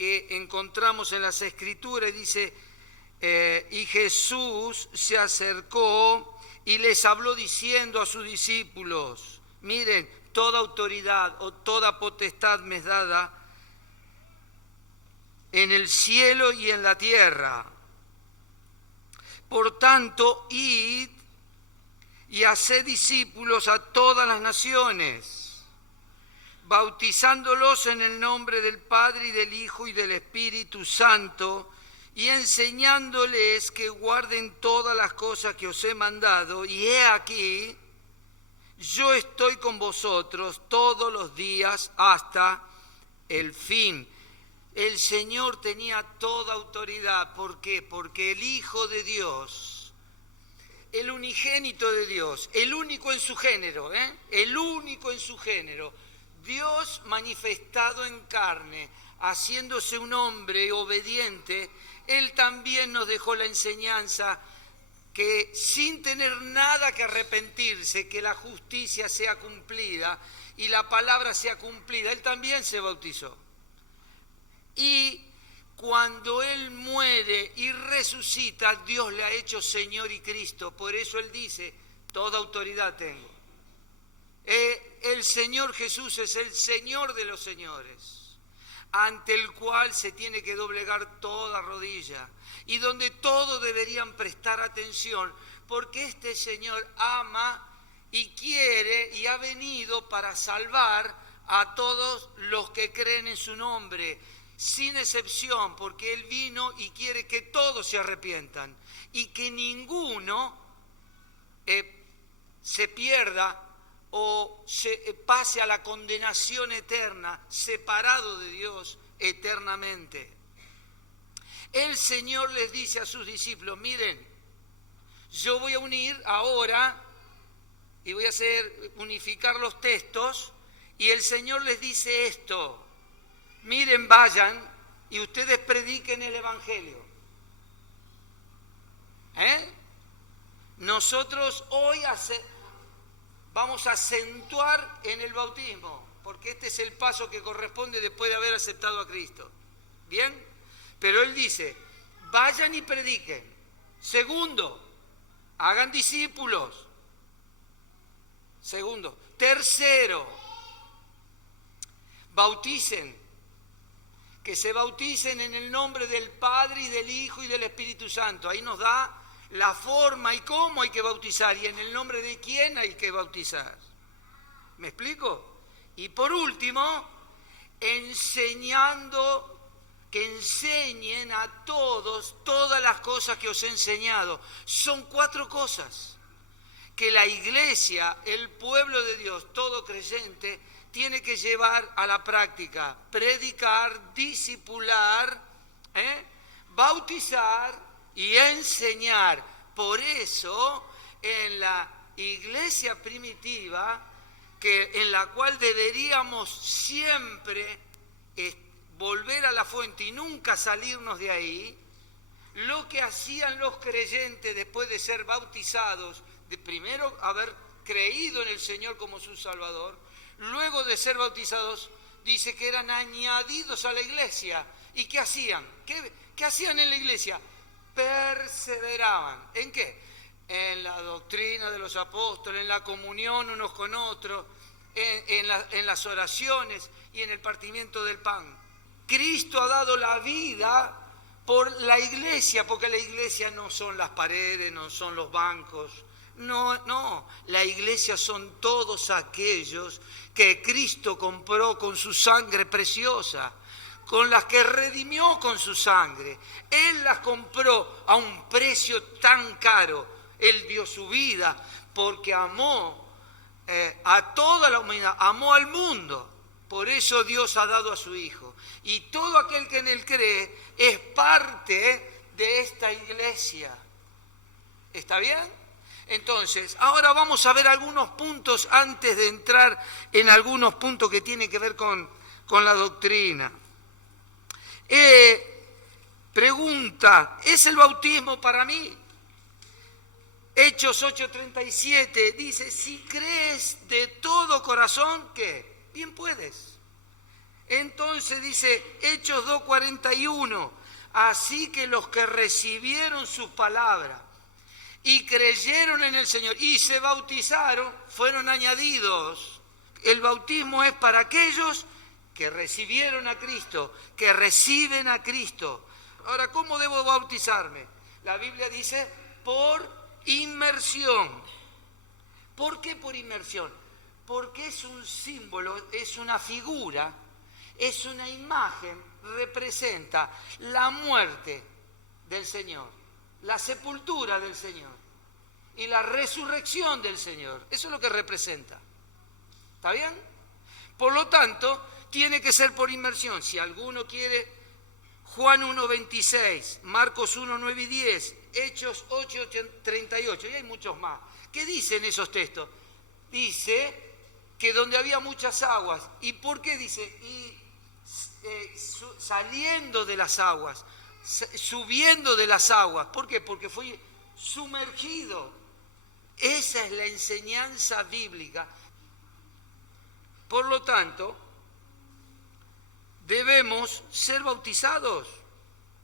que encontramos en las Escrituras, dice, y Jesús se acercó y les habló diciendo a sus discípulos, miren, toda autoridad o toda potestad me es dada en el cielo y en la tierra. Por tanto, id y haced discípulos a todas las naciones, bautizándolos en el nombre del Padre y del Hijo y del Espíritu Santo, y enseñándoles que guarden todas las cosas que os he mandado, y he aquí, yo estoy con vosotros todos los días hasta el fin. El Señor tenía toda autoridad. ¿Por qué? Porque el Hijo de Dios, el unigénito de Dios, el único en su género, el único en su género, Dios manifestado en carne, haciéndose un hombre obediente, Él también nos dejó la enseñanza que sin tener nada que arrepentirse, que la justicia sea cumplida y la palabra sea cumplida, Él también se bautizó. Y cuando Él muere y resucita, Dios le ha hecho Señor y Cristo. Por eso Él dice, toda autoridad tengo. El Señor Jesús es el Señor de los señores, ante el cual se tiene que doblegar toda rodilla y donde todos deberían prestar atención, porque este Señor ama y quiere y ha venido para salvar a todos los que creen en su nombre, sin excepción, porque Él vino y quiere que todos se arrepientan y que ninguno se pierda o se pase a la condenación eterna, separado de Dios eternamente. El Señor les dice a sus discípulos, miren, yo voy a unir ahora y voy a unificar los textos, y el Señor les dice esto, miren, vayan y ustedes prediquen el Evangelio. Nosotros hoy vamos a acentuar en el bautismo, porque este es el paso que corresponde después de haber aceptado a Cristo. ¿Bien? Pero Él dice, vayan y prediquen. Segundo, hagan discípulos. Segundo. Tercero, bauticen. Que se bauticen en el nombre del Padre y del Hijo y del Espíritu Santo. Ahí nos da la forma y cómo hay que bautizar y en el nombre de quién hay que bautizar. ¿Me explico? Y por último, enseñando, que enseñen a todos todas las cosas que os he enseñado. Son 4 cosas que la iglesia, el pueblo de Dios, todo creyente, tiene que llevar a la práctica: predicar, discipular, bautizar y enseñar. Por eso, en la iglesia primitiva, en la cual deberíamos siempre volver a la fuente y nunca salirnos de ahí, lo que hacían los creyentes después de ser bautizados, de primero haber creído en el Señor como su Salvador, luego de ser bautizados, dice que eran añadidos a la iglesia. ¿Y qué hacían? ¿Qué hacían en la iglesia? Perseveraban. ¿En qué? En la doctrina de los apóstoles, en la comunión unos con otros, en las oraciones y en el partimiento del pan. Cristo ha dado la vida por la iglesia, porque la iglesia no son las paredes, no son los bancos. No, la iglesia son todos aquellos que Cristo compró con su sangre preciosa, con las que redimió con su sangre. Él las compró a un precio tan caro. Él dio su vida porque amó a toda la humanidad, amó al mundo. Por eso Dios ha dado a su Hijo. Y todo aquel que en Él cree es parte de esta iglesia. ¿Está bien? Entonces, ahora vamos a ver algunos puntos antes de entrar en algunos puntos que tienen que ver con la doctrina. Pregunta, ¿es el bautismo para mí? Hechos 8:37 dice, si crees de todo corazón, ¿qué? Bien puedes. Entonces dice Hechos 2:41, así que los que recibieron su palabra y creyeron en el Señor y se bautizaron, fueron añadidos. El bautismo es para aquellos que recibieron a Cristo, que reciben a Cristo. Ahora, ¿cómo debo bautizarme? La Biblia dice por inmersión. ¿Por qué por inmersión? Porque es un símbolo, es una figura, es una imagen, representa la muerte del Señor, la sepultura del Señor y la resurrección del Señor. Eso es lo que representa. ¿Está bien? Por lo tanto, tiene que ser por inmersión. Si alguno quiere, Juan 1:26, Marcos 1:9 y 10, Hechos 8:38, y hay muchos más. ¿Qué dicen esos textos? Dice que donde había muchas aguas. ¿Y por qué dice? Y saliendo de las aguas, subiendo de las aguas. ¿Por qué? Porque fue sumergido. Esa es la enseñanza bíblica. Por lo tanto, debemos ser bautizados.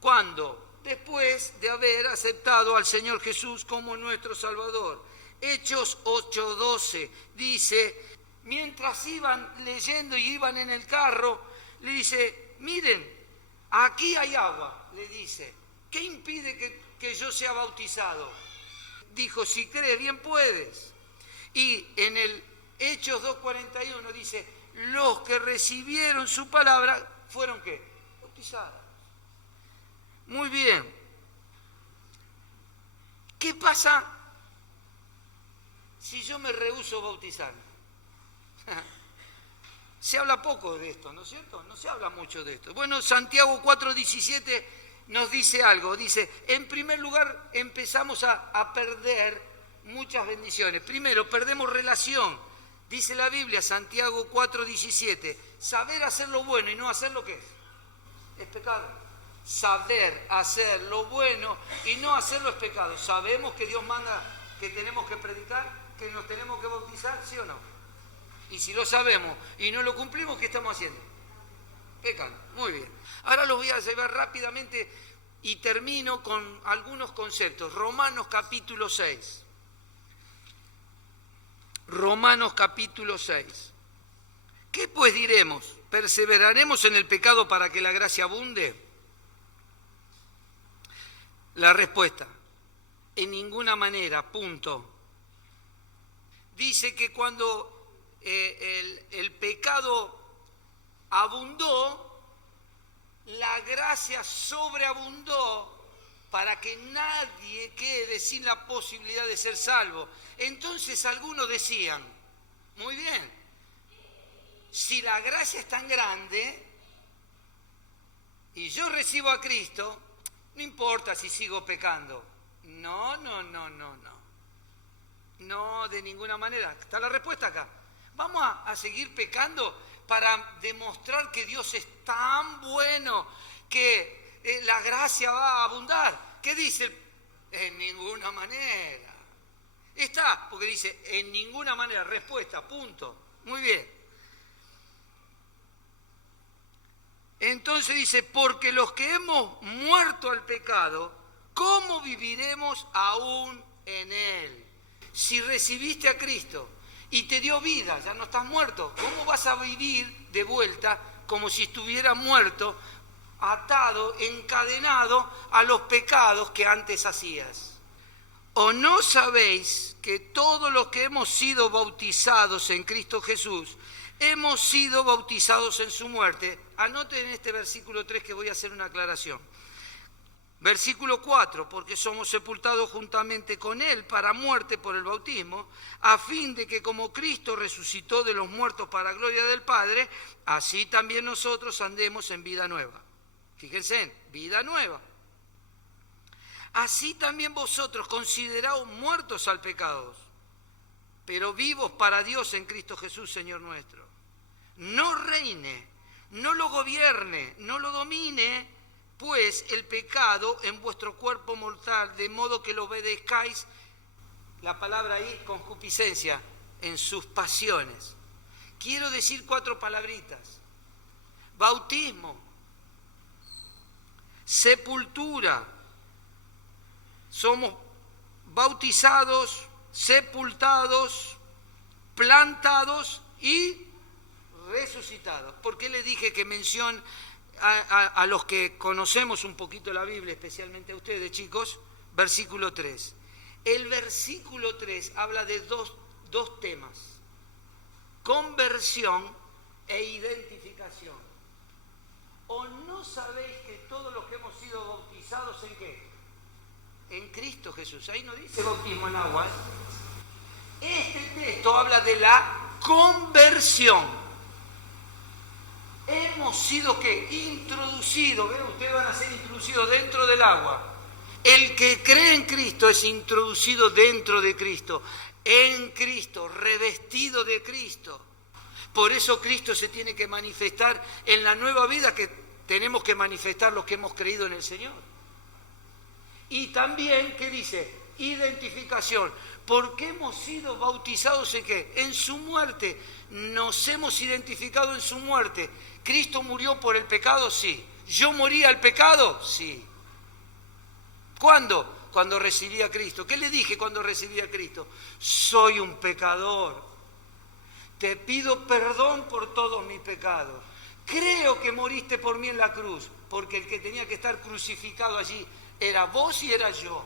¿Cuándo? Después de haber aceptado al Señor Jesús como nuestro Salvador. Hechos 8:12 dice, mientras iban leyendo y iban en el carro, le dice, miren, aquí hay agua, le dice. ¿Qué impide que yo sea bautizado? Dijo, si crees bien puedes. Y en el Hechos 2:41 dice, los que recibieron su palabra fueron ¿qué? Bautizados. Muy bien. ¿Qué pasa si yo me rehúso a bautizarme? Se habla poco de esto, ¿no es cierto? No se habla mucho de esto. Bueno, Santiago 4:17 nos dice algo. Dice, en primer lugar empezamos a perder muchas bendiciones. Primero, perdemos relación. Dice la Biblia, Santiago 4:17, saber hacer lo bueno y no hacer lo que es pecado. Saber hacer lo bueno y no hacerlo es pecado. Sabemos que Dios manda que tenemos que predicar, que nos tenemos que bautizar, ¿sí o no? Y si lo sabemos y no lo cumplimos, ¿qué estamos haciendo? Pecando. Muy bien. Ahora los voy a llevar rápidamente y termino con algunos conceptos. Romanos capítulo 6. Romanos capítulo 6. ¿Qué pues diremos? ¿Perseveraremos en el pecado para que la gracia abunde? La respuesta, en ninguna manera, punto. Dice que cuando el pecado abundó, la gracia sobreabundó para que nadie quede sin la posibilidad de ser salvo. Entonces algunos decían, muy bien, si la gracia es tan grande y yo recibo a Cristo, no importa si sigo pecando. No, de ninguna manera. Está la respuesta acá. Vamos a seguir pecando para demostrar que Dios es tan bueno que la gracia va a abundar. ¿Qué dice? En ninguna manera. Está, porque dice, en ninguna manera, respuesta, punto. Muy bien. Entonces dice, porque los que hemos muerto al pecado, ¿cómo viviremos aún en él? Si recibiste a Cristo y te dio vida, ya no estás muerto, ¿cómo vas a vivir de vuelta como si estuvieras muerto, atado, encadenado a los pecados que antes hacías? ¿O no sabéis que todos los que hemos sido bautizados en Cristo Jesús, hemos sido bautizados en su muerte? Anoten en este versículo 3 que voy a hacer una aclaración. Versículo 4, porque somos sepultados juntamente con Él para muerte por el bautismo, a fin de que como Cristo resucitó de los muertos para gloria del Padre, así también nosotros andemos en vida nueva. Fíjense en vida nueva. Así también vosotros consideraos muertos al pecado, pero vivos para Dios en Cristo Jesús, Señor nuestro. No reine, no lo gobierne, no lo domine, pues el pecado en vuestro cuerpo mortal, de modo que lo obedezcáis, la palabra ahí, concupiscencia, en sus pasiones. Quiero decir 4 palabritas. bautismo, sepultura. Somos bautizados, sepultados, plantados y resucitados. ¿Por qué le dije que mención a los que conocemos un poquito la Biblia, especialmente a ustedes, chicos? Versículo 3. El versículo 3 habla de dos temas: conversión e identificación. ¿O no sabéis que todos los que hemos sido bautizados en qué? En Cristo Jesús. Ahí no dice bautismo en agua. Este texto habla de la conversión. Hemos sido ¿qué? Introducidos. ¿Ven? Ustedes van a ser introducidos dentro del agua. El que cree en Cristo es introducido dentro de Cristo, en Cristo, revestido de Cristo. Por eso Cristo se tiene que manifestar en la nueva vida que tenemos que manifestar los que hemos creído en el Señor. Y también, ¿qué dice? Identificación. Porque hemos sido bautizados en ¿qué? En su muerte. Nos hemos identificado en su muerte. ¿Cristo murió por el pecado? Sí. ¿Yo morí al pecado? Sí. ¿Cuándo? Cuando recibí a Cristo. ¿Qué le dije cuando recibí a Cristo? Soy un pecador. Te pido perdón por todos mis pecados. Creo que moriste por mí en la cruz, porque el que tenía que estar crucificado allí era vos y era yo.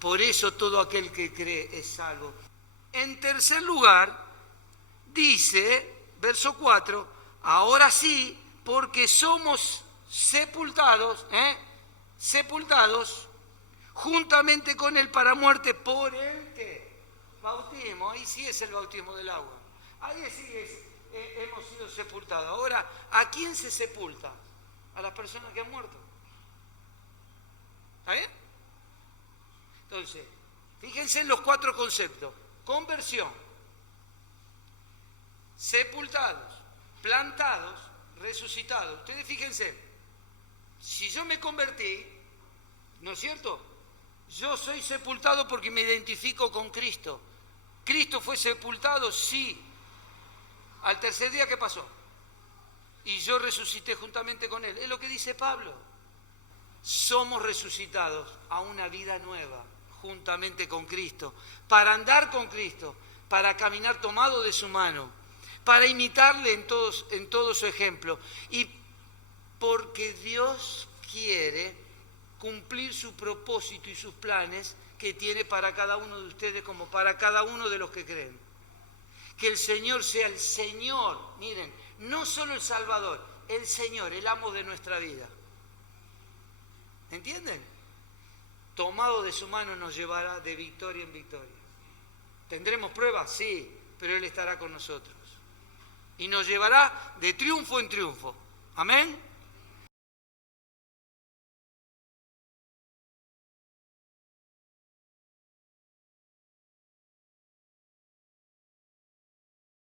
Por eso todo aquel que cree es salvo. En tercer lugar, dice, verso 4, ahora sí, porque somos sepultados, sepultados juntamente con él para muerte por el ¿qué? Bautismo. Ahí sí es el bautismo del agua. Ahí sí hemos sido sepultados. Ahora, ¿a quién se sepulta? A las personas que han muerto. ¿Está bien? Entonces, fíjense en los 4 conceptos: conversión, sepultados, plantados, resucitados. Ustedes fíjense, si yo me convertí, ¿no es cierto? Yo soy sepultado porque me identifico con Cristo. ¿Cristo fue sepultado? Sí. Al tercer día, ¿qué pasó? Y yo resucité juntamente con él. Es lo que dice Pablo. Somos resucitados a una vida nueva, juntamente con Cristo, para andar con Cristo, para caminar tomado de su mano, para imitarle en todo su ejemplo, y porque Dios quiere cumplir su propósito y sus planes que tiene para cada uno de ustedes como para cada uno de los que creen. Que el Señor sea el Señor, miren, no solo el Salvador, el Señor, el amo de nuestra vida. ¿Entienden? Tomado de su mano nos llevará de victoria en victoria. ¿Tendremos pruebas? Sí, pero Él estará con nosotros. Y nos llevará de triunfo en triunfo. Amén.